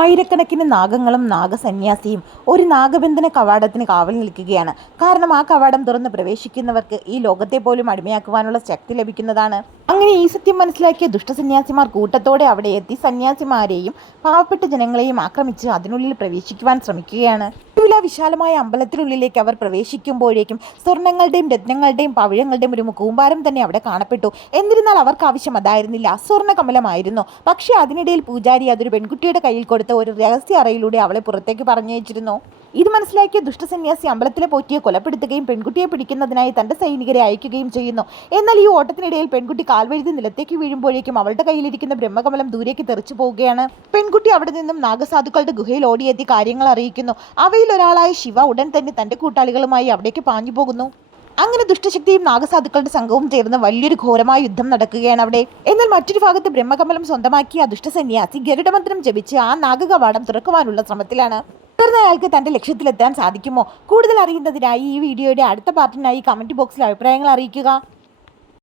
ആയിരക്കണക്കിന് നാഗങ്ങളും നാഗസന്യാസിയും ഒരു നാഗബന്ധന കവാടത്തിന് കാവൽ നിൽക്കുകയാണ്. കാരണം ആ കവാടം തുറന്ന് പ്രവേശിക്കുന്നവർക്ക് ഈ ലോകത്തെ പോലും അടിമയാക്കുവാനുള്ള ശക്തി ലഭിക്കുന്നതാണ്. അങ്ങനെ ഈ സത്യം മനസ്സിലാക്കിയ ദുഷ്ടസന്യാസിമാർ കൂട്ടത്തോടെ അവിടെ എത്തി സന്യാസിമാരെയും പാവപ്പെട്ട ജനങ്ങളെയും ആക്രമിച്ച് അതിനുള്ളിൽ പ്രവേശിക്കുവാൻ ശ്രമിക്കുകയാണ്. വിശാലമായ അമ്പലത്തിനുള്ളിലേക്ക് അവർ പ്രവേശിക്കുമ്പോഴേക്കും സ്വർണ്ണങ്ങളുടെയും രത്നങ്ങളുടെയും പവിഴങ്ങളുടെയും ഒരു കൂമ്പാരം തന്നെ അവിടെ കാണപ്പെട്ടു. എന്നിരുന്നാൽ അവർക്ക് ആവശ്യം അതായിരുന്നില്ല, സ്വർണ്ണ കമലമായിരുന്നു. പക്ഷേ അതിനിടയിൽ പൂജാരി അതൊരു പെൺകുട്ടിയുടെ കയ്യിൽ കൊടുത്ത ഒരു രഹസ്യ അറയിലൂടെ അവളെ പുറത്തേക്ക് പറഞ്ഞയച്ചിരുന്നു. ഇത് മനസ്സിലാക്കിയ ദുഷ്ടസന്യാസി അമ്പലത്തിലെ പോറ്റിയെ കൊലപ്പെടുത്തുകയും പെൺകുട്ടിയെ പിടിക്കുന്നതിനായി തന്റെ സൈനികരെ അയക്കുകയും ചെയ്യുന്നു. എന്നാൽ ഈ ഓട്ടത്തിനിടയിൽ പെൺകുട്ടി കാൽവഴുതി നിലത്തേക്ക് വീഴുമ്പോഴേക്കും അവളുടെ കയ്യിലിരിക്കുന്ന ബ്രഹ്മകമലം ദൂരേക്ക് തെറിച്ചു പോവുകയാണ്. പെൺകുട്ടി അവിടെ നിന്നും നാഗസാധുക്കളുടെ ഗുഹയിൽ ഓടിയെത്തി കാര്യങ്ങൾ അറിയിക്കുന്നു. അവയിൽ ഒരാളായ ശിവ ഉടൻ തന്നെ തന്റെ കൂട്ടാളികളുമായി അവിടേക്ക് പാഞ്ഞു പോകുന്നു. അങ്ങനെ ദുഷ്ടശക്തിയും നാഗസാധുക്കളുടെ സംഘവും ചേർന്ന് വലിയൊരു ഘോരമായ യുദ്ധം നടക്കുകയാണ് അവിടെ. എന്നാൽ മറ്റൊരു ഭാഗത്ത് ബ്രഹ്മകമലം സ്വന്തമാക്കിയ ദുഷ്ടസന്യാസി ഗരുഡമന്ത്രം ജപിച്ച് ആ നാഗകവാടം തുറക്കുവാനുള്ള ശ്രമത്തിലാണ്. തുടർന്ന് അയാൾക്ക് തന്റെ ലക്ഷ്യത്തിലെത്താൻ സാധിക്കുമോ? കൂടുതൽ അറിയുന്നതിനായി ഈ വീഡിയോയുടെ അടുത്ത പാർട്ടിനായി കമന്റ് ബോക്സിൽ അഭിപ്രായങ്ങൾ അറിയിക്കുക.